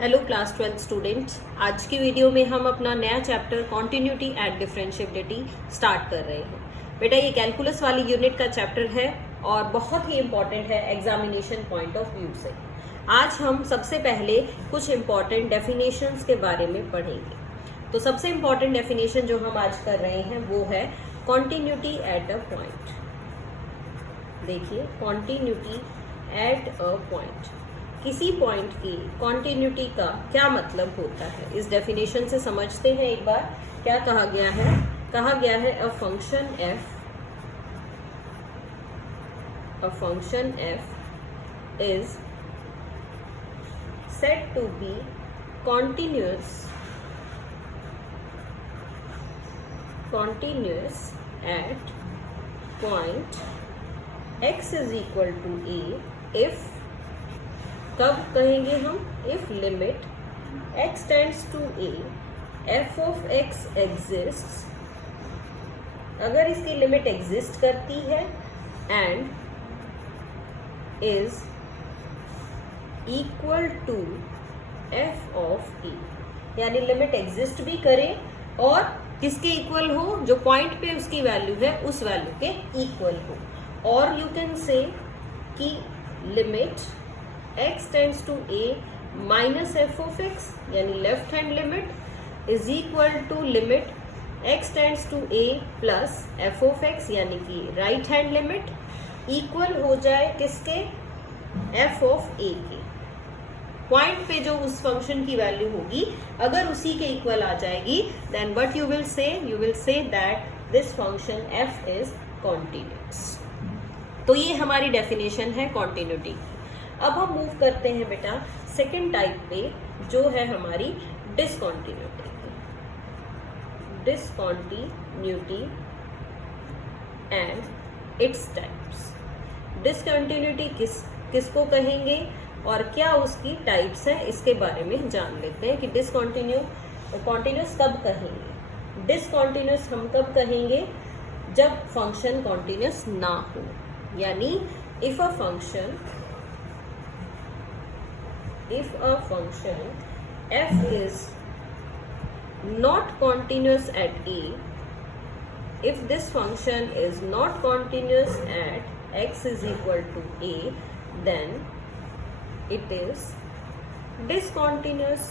Hello class 12 students, आज की video में हम अपना नया chapter continuity and differentiability start कर रहे हैं। बेटा ये कैलकुलस वाली यूनिट का चैप्टर है और बहुत ही इम्पॉर्टेंट है एग्जामिनेशन पॉइंट ऑफ व्यू से। आज हम सबसे पहले कुछ इम्पॉर्टेंट डेफिनेशंस के बारे में पढ़ेंगे। तो सबसे इम्पॉर्टेंट डेफिनेशन जो हम आज कर रहे हैं वो है कॉन्टिन्यूटी एट अ पॉइंट। देखिए, कॉन्टिन्यूटी एट अ पॉइंट, किसी पॉइंट की कॉन्टिन्यूटी का क्या मतलब होता है, इस डेफिनेशन से समझते हैं। एक बार क्या कहा गया है a function f is said to be continuous at point x is equal to a if, कब कहेंगे हम, if limit x tends to a f of x exists, अगर इसकी लिमिट एग्जिस्ट करती है and is equal to f of a, यानी limit exist भी करे और किसके इक्वल हो, जो पॉइंट पे उसकी वैल्यू है उस वैल्यू के इक्वल हो। और यू कैन से कि limit x tends to a minus f of x, यानी left hand limit is equal to limit x tends to a plus f of x, यानी कि राइट हैंड लिमिट इक्वल हो जाए किसके, f of a के। Point पे जो उस फंक्शन की वैल्यू होगी अगर उसी के इक्वल आ जाएगी, then what you will say that this function f is continuous. तो ये हमारी डेफिनेशन है कॉन्टिन्यूटी। अब हम मूव करते हैं बेटा सेकेंड टाइप पे, जो है हमारी discontinuity and its types. Discontinuity किसको कहेंगे और क्या उसकी टाइप्स है, इसके बारे में जान लेते हैं कि कॉन्टिन्यूस कब कहेंगे। डिसकॉन्टिन्यूस हम कब कहेंगे, जब फंक्शन कॉन्टिन्यूस ना हो, यानी if a function f is not continuous at a, if this function is not continuous at x is equal to a, then it is discontinuous।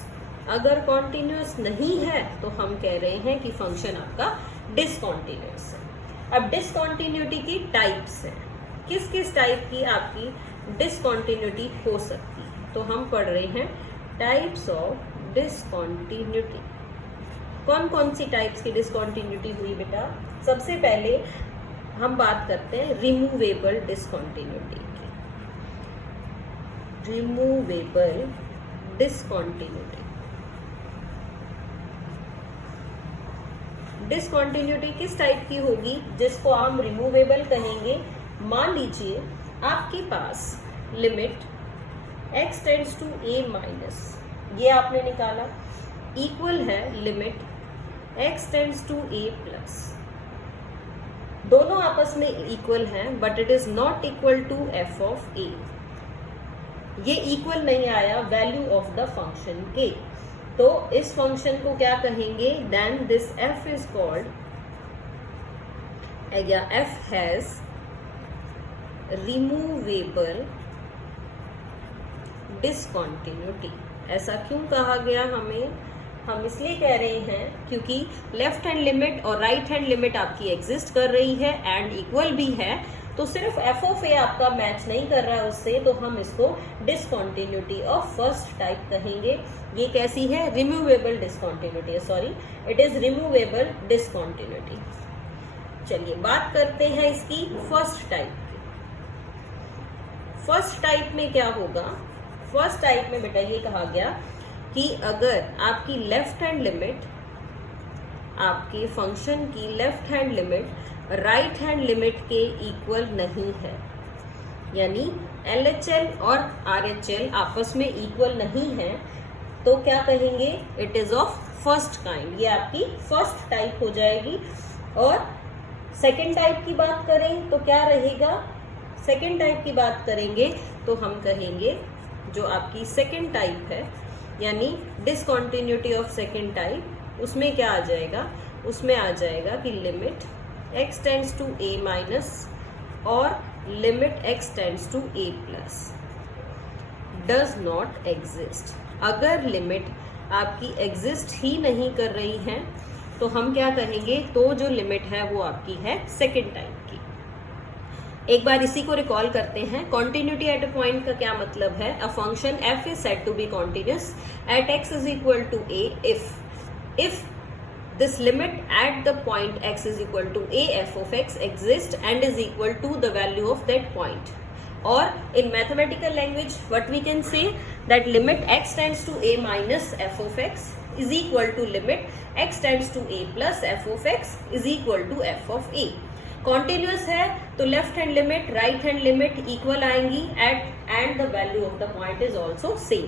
अगर continuous नहीं है तो हम कह रहे हैं कि फंक्शन आपका discontinuous है। अब discontinuity की टाइप्स हैं, किस किस टाइप की आपकी डिसकॉन्टिन्यूटी हो सकती है। तो हम पढ़ रहे हैं टाइप्स ऑफ डिसकॉन्टिन्यूटी। कौन कौन सी टाइप्स की डिसकॉन्टिन्यूटी हुई बेटा, सबसे पहले हम बात करते हैं रिमूवेबल डिसकॉन्टिन्यूटी की। रिमूवेबल डिसकॉन्टिन्यूटी, डिसकॉन्टिन्यूटी किस टाइप की होगी जिसको हम रिमूवेबल कहेंगे। मान लीजिए आपके पास limit x tends to a minus, ये आपने निकाला, इक्वल है limit x tends to a plus. दोनों आपस में इक्वल हैं but it is not equal to f of a। ये इक्वल नहीं आया वैल्यू ऑफ द फंक्शन के, तो इस फंक्शन को क्या कहेंगे, then this f is called, या f हैज रिमूवेबल डिसकॉन्टिन्यूटी। ऐसा क्यों कहा गया हमें, हम इसलिए कह रहे हैं क्योंकि लेफ्ट हैंड लिमिट और राइट हैंड लिमिट आपकी एग्जिस्ट कर रही है एंड इक्वल भी है, तो सिर्फ f ऑफ a आपका मैच नहीं कर रहा है उससे, तो हम इसको डिसकॉन्टिन्यूटी ऑफ फर्स्ट टाइप कहेंगे। ये कैसी है, removable discontinuity, sorry it is removable discontinuity. चलिए बात करते हैं इसकी फर्स्ट टाइप की। फर्स्ट टाइप में क्या होगा, फर्स्ट टाइप में बेटा ये कहा गया कि अगर आपकी लेफ्ट हैंड लिमिट, आपके फंक्शन की left hand limit right hand limit के इक्वल नहीं है, यानी LHL और RHL आपस में इक्वल नहीं है, तो क्या कहेंगे, it is of first kind. ये आपकी फर्स्ट टाइप हो जाएगी। और सेकेंड टाइप की बात करें तो क्या रहेगा, सेकेंड टाइप की बात करेंगे तो हम कहेंगे जो आपकी सेकेंड टाइप है यानी डिसकंटिन्यूटी ऑफ सेकेंड टाइप, उसमें क्या आ जाएगा, उसमें आ जाएगा कि limit x tends to a minus और limit x tends to a plus does not exist. अगर लिमिट आपकी एग्जिस्ट ही नहीं कर रही है तो हम क्या कहेंगे, तो जो लिमिट है वो आपकी है सेकेंड टाइप की। एक बार इसी को रिकॉल करते हैं। कॉन्टिन्यूटी एट अ पॉइंट का क्या मतलब है, a function f is said to be continuous at x is equal to a if this limit at the point x is equal to a f of x exists and is equal to the value of that point. Or in mathematical language what we can say that limit x tends to a minus f of x is equal to limit x tends to a plus f of x is equal to f of a. Continuous है तो left hand limit right hand limit equal आएंगी at and the value of the point is also same.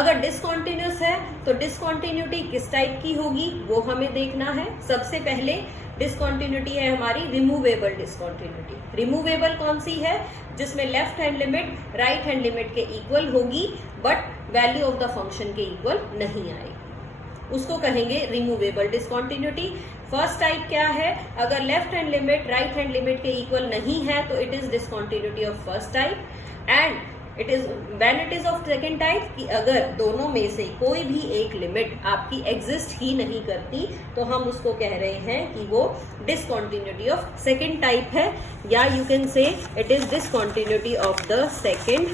अगर discontinuous है तो discontinuity किस type की होगी वो हमें देखना है। सबसे पहले डिसकॉन्टिन्यूटी है हमारी रिमूवेबल डिसकॉन्टिन्यूटी। रिमूवेबल कौन सी है, जिसमें left hand limit right hand limit के इक्वल होगी but value of the function के इक्वल नहीं आएगी, उसको कहेंगे रिमूवेबल डिसकॉन्टिन्यूटी। फर्स्ट टाइप क्या है, अगर left hand limit right hand limit के इक्वल नहीं है तो it is discontinuity of first type. And it is when it is of second type कि अगर दोनों में से कोई भी एक लिमिट आपकी एग्जिस्ट ही नहीं करती तो हम उसको कह रहे हैं कि वो डिसकॉन्टिन्यूटी ऑफ सेकेंड टाइप है, या यू कैन से it is discontinuity of the second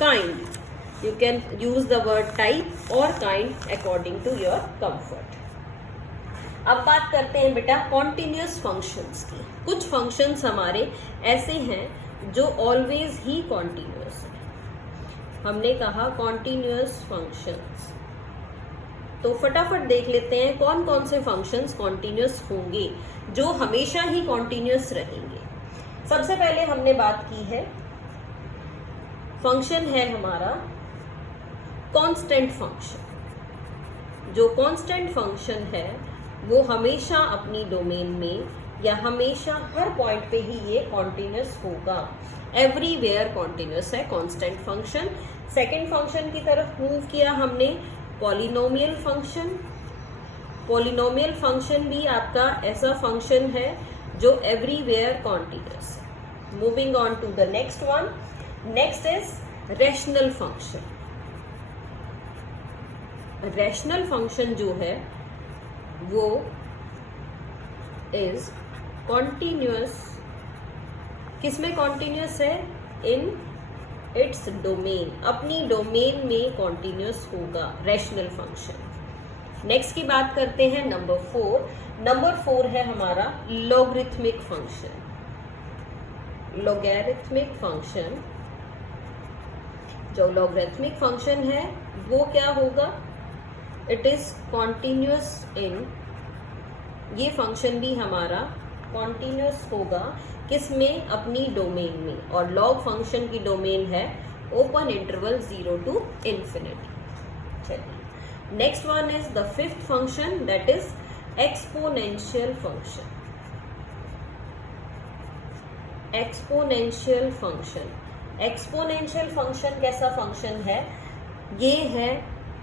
kind. You can use the word type or kind according to your comfort. अब बात करते हैं बेटा कॉन्टिन्यूस फंक्शंस की। कुछ फंक्शंस हमारे ऐसे हैं जो ऑलवेज ही कॉन्टिन्यूस है। हमने कहा कॉन्टिन्यूस फंक्शंस, तो फटाफट देख लेते हैं कौन कौन से फंक्शंस कॉन्टिन्यूस होंगे जो हमेशा ही कॉन्टिन्यूस रहेंगे। सबसे पहले हमने बात की है फंक्शन है हमारा कांस्टेंट फंक्शन। जो कांस्टेंट फंक्शन है वो हमेशा अपनी डोमेन में या हमेशा हर पॉइंट पे ही ये कॉन्टिन्यूस होगा, एवरीवेयर कॉन्टिन्यूस है कांस्टेंट फंक्शन। सेकंड फंक्शन की तरफ मूव किया हमने, पॉलिनोमियल फंक्शन। पॉलिनोमियल फंक्शन भी आपका ऐसा फंक्शन है जो एवरीवेयर कॉन्टिन्यूस है। Moving on to the next one, next is rational function. Rational function जो है वो इज कॉन्टिन्यूस। किसमें कॉन्टिन्यूस है, इन इट्स डोमेन, अपनी डोमेन में कॉन्टिन्यूस होगा रैशनल फंक्शन। नेक्स्ट की बात करते हैं नंबर 4। नंबर 4 है हमारा लॉगरिथमिक फंक्शन। लॉगरिथमिक फंक्शन, जो लॉगरिथमिक फंक्शन है वो क्या होगा, इट इज कॉन्टिन्यूस इन, ये फंक्शन भी हमारा कॉन्टिन्यूस होगा किसमें, अपनी डोमेन में। और लॉग फंक्शन की डोमेन है ओपन इंटरवल 0 to infinity। चलिए next one is the fifth function, that is exponential function. Exponential function, exponential function कैसा फंक्शन है, ये है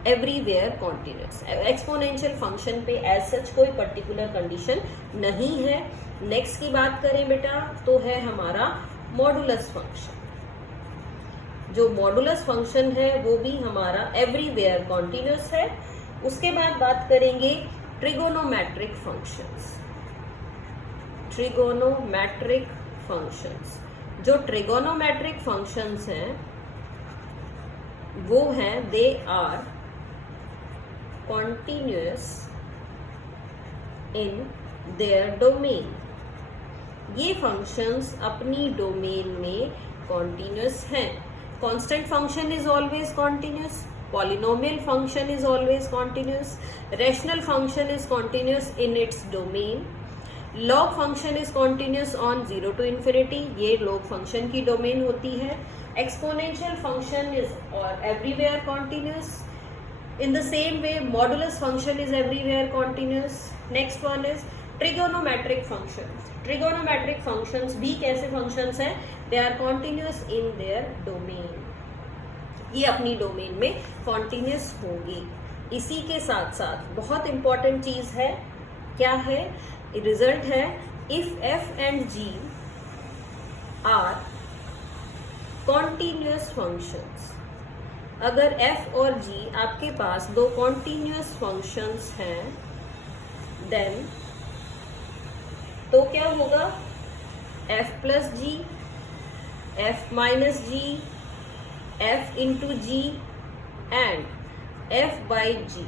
एवरीवेयर कॉन्टिन्यूस। एक्सपोनेंशियल फंक्शन पे एज सच कोई पर्टिकुलर कंडीशन नहीं है। नेक्स्ट की बात करें बेटा तो है हमारा मॉडुलस फंक्शन। जो मॉडुलस फंक्शन है वो भी हमारा एवरीवेयर कॉन्टिन्यूस है। उसके बाद बात करेंगे ट्रिगोनोमेट्रिक फंक्शंस। ट्रिगोनोमेट्रिक फंक्शंस, जो ट्रिगोनोमेट्रिक फंक्शंस हैं वो हैं they are continuous in their domain. ये फंक्शंस अपनी डोमेन में कॉन्टिन्यूस हैं। Constant function is always continuous, polynomial function is always continuous, rational function is continuous in its domain, log function is continuous on 0 to infinity, ये log function की domain होती है। Exponential function is everywhere continuous. In the same way, modulus function is everywhere continuous. Next one is trigonometric functions. Trigonometric functions भी कैसे functions हैं? They are continuous in their domain. ये अपनी domain में continuous होंगी। इसी के साथ साथ बहुत इंपॉर्टेंट चीज है, क्या है, रिजल्ट है if F and G are continuous functions. अगर f और g आपके पास दो कॉन्टिन्यूस फंक्शंस हैं, देन तो क्या होगा, f plus g, f minus g, f into g and f by g.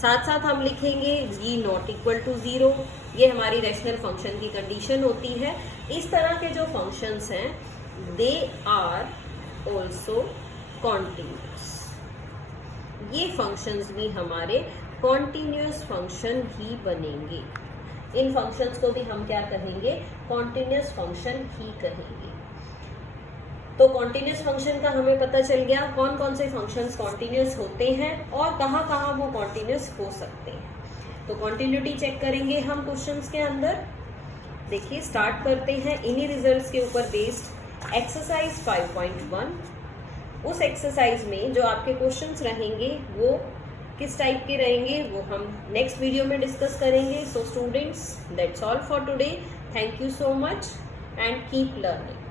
साथ साथ हम लिखेंगे g नॉट इक्वल टू 0। ये हमारी रैशनल फंक्शन की कंडीशन होती है। इस तरह के जो फंक्शंस हैं दे आर ऑल्सो कॉन्टिन्यूस। ये फंक्शंस भी हमारे कॉन्टिन्यूस फंक्शन ही बनेंगे। इन फंक्शंस को भी हम क्या कहेंगे, कॉन्टिन्यूस फंक्शन ही कहेंगे। तो कॉन्टिन्यूस फंक्शन का हमें पता चल गया कौन कौन से फंक्शंस कॉन्टिन्यूस होते हैं और कहाँ कहाँ वो कॉन्टिन्यूस हो सकते हैं। तो कॉन्टिन्यूटी चेक करेंगे हम क्वेश्चंस के अंदर। देखिए स्टार्ट करते हैं इन्हीं रिजल्ट्स के ऊपर बेस्ड एक्सरसाइज 5.1। उस एक्सरसाइज में जो आपके क्वेश्चंस रहेंगे वो किस टाइप के रहेंगे वो हम नेक्स्ट वीडियो में डिस्कस करेंगे। So students, that's all for today. Thank you so much and keep learning.